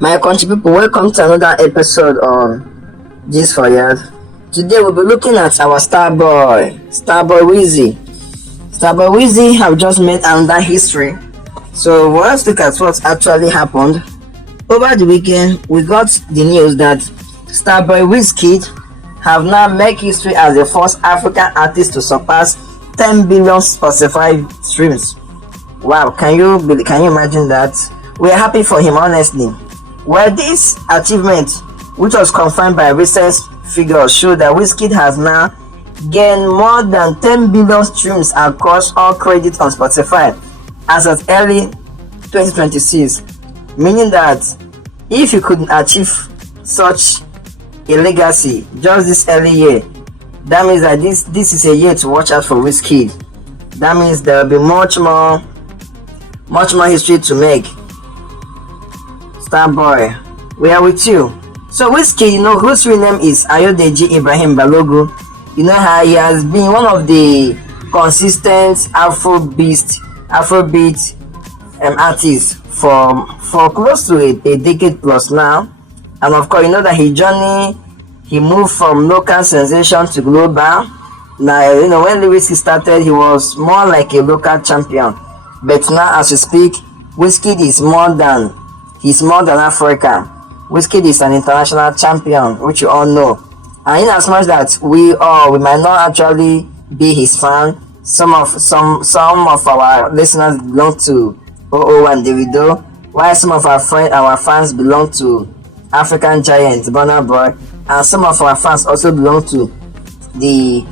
My country people, welcome to another episode on This for Years. Today we'll be looking at our Starboy Wizzy. Starboy Wizzy have just made another history. So let's look at what actually happened. Over the weekend, we got the news that Starboy Wizkid have now made history as the first African artist to surpass 10 billion Spotify streams. Wow, can you imagine that? We are happy for him, honestly. Well, this achievement, which was confirmed by recent figures, show that Wizkid has now gained more than 10 billion streams across all credits on Spotify as of early 2026, meaning that if you could achieve such a legacy just this early year, that means that this is a year to watch out for Wizkid. That means there will be much more history to make. Starboy, we are with you. So Wizkid, whose real name is Ayodeji Ibrahim Balogun, how he has been one of the consistent Afrobeat artists for close to a decade plus now. And of course, that his journey, he moved from local sensation to global. Now, when Wizkid started, he was more like a local champion. But now, as we speak, Wizkid is more than African. Wizkid is an international champion, which you all know. And in as much that we might not actually be his fan, some of our listeners belong to OO and DAVIDO, while some of our fans belong to African giant Burna Boy, and some of our fans also belong to the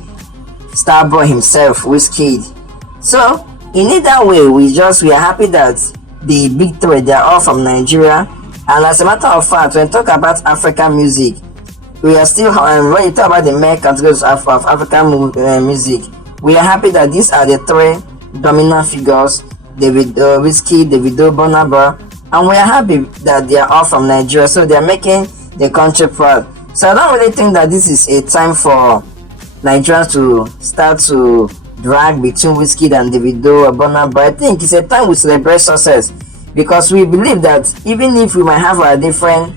Starboy himself, Wizkid. So in either way, we are happy that the big three, they are all from Nigeria. And as a matter of fact, when we talk about African music, we are still when you talk about the main categories of African music, we are happy that these are the three dominant figures: Wizkid, DAVIDO, Burna Boy, and we are happy that they are all from Nigeria, so they are making the country proud. So I don't really think that this is a time for Nigerians to start to drag between Wizkid and DAVIDO or Burna Boy. I think it's a time we celebrate success, because we believe that even if we might have our different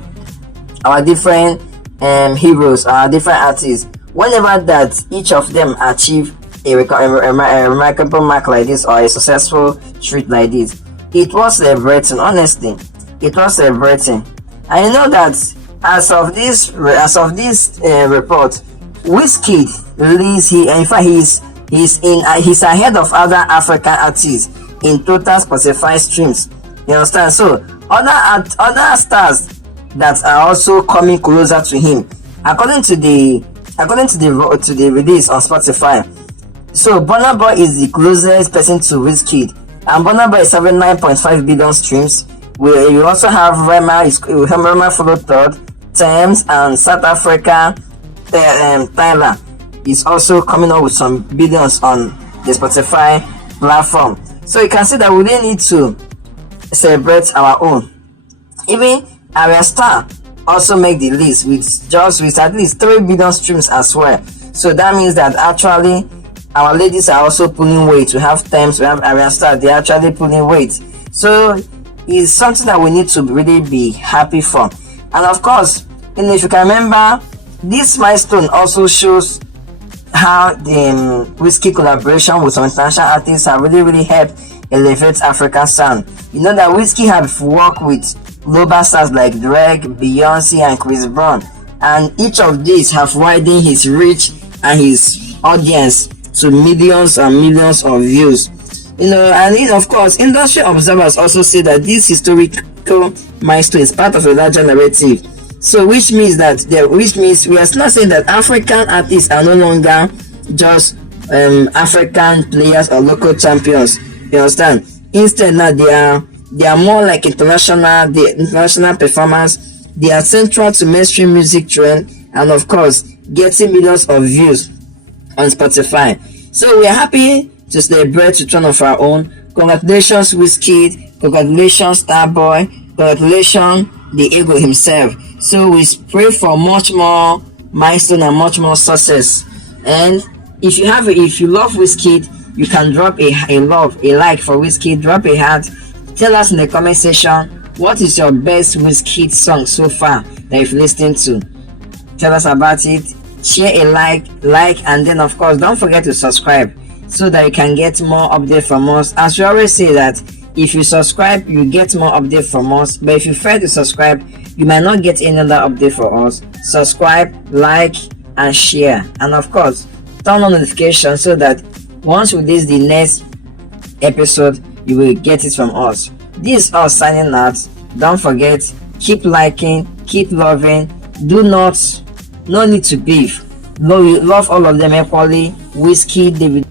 heroes, our different artists, whenever that each of them achieve a remarkable mark like this or a successful street like this, it was celebrating. Honestly, it was celebrating. And you know that as of this report, Wizkid released in fact he's ahead of other African artists in total Spotify streams. You understand? So other stars that are also coming closer to him, according to the release on Spotify. So Burna Boy is the closest person to Wizkid, and Burna Boy is having 9.5 billion streams. We also have Rema followed third, Thames, and South Africa Tyla is also coming up with some billions on the Spotify platform. So you can see that we really need to celebrate our own. Even Ayrr Star also make the list with at least 3 billion streams as well. So that means that actually our ladies are also pulling weight. We have Thames, we have Ayrr Star, they're actually pulling weight. So it's something that we need to really be happy for. And of course, if you can remember, this milestone also shows how the Wizkid collaboration with some international artists have really helped elevate African sound. You know that Wizkid have worked with global stars like Drake, Beyonce, and Chris Brown, and each of these have widened his reach and his audience to millions and millions of views. And of course, industry observers also say that this historical milestone is part of a larger narrative. So which means we are not saying that African artists are no longer just African players or local champions. You understand? Instead, now they are more like international performers. They are central to mainstream music trend, and of course, getting millions of views on Spotify. So we are happy to celebrate with one of our own. Congratulations, Wizkid. Congratulations, Starboy. Congratulations, the ego himself. So we pray for much more milestone and much more success. And if you love Wizkid, you can drop a like for Wizkid, drop a heart, tell us in the comment section What is your best Wizkid song so far that you've listened to? Tell us about it. Share a like, and then of course don't forget to subscribe so that you can get more update from us. As we always say that if you subscribe, you get more update from us. But if you fail to subscribe, you might not get any other update for us. Subscribe, like, and share, and of course turn on notifications so that once we release the next episode, you will get it from us. This is us signing out. Don't forget, keep liking, keep loving. No need to beef. Love all of them equally. Wizkid, David.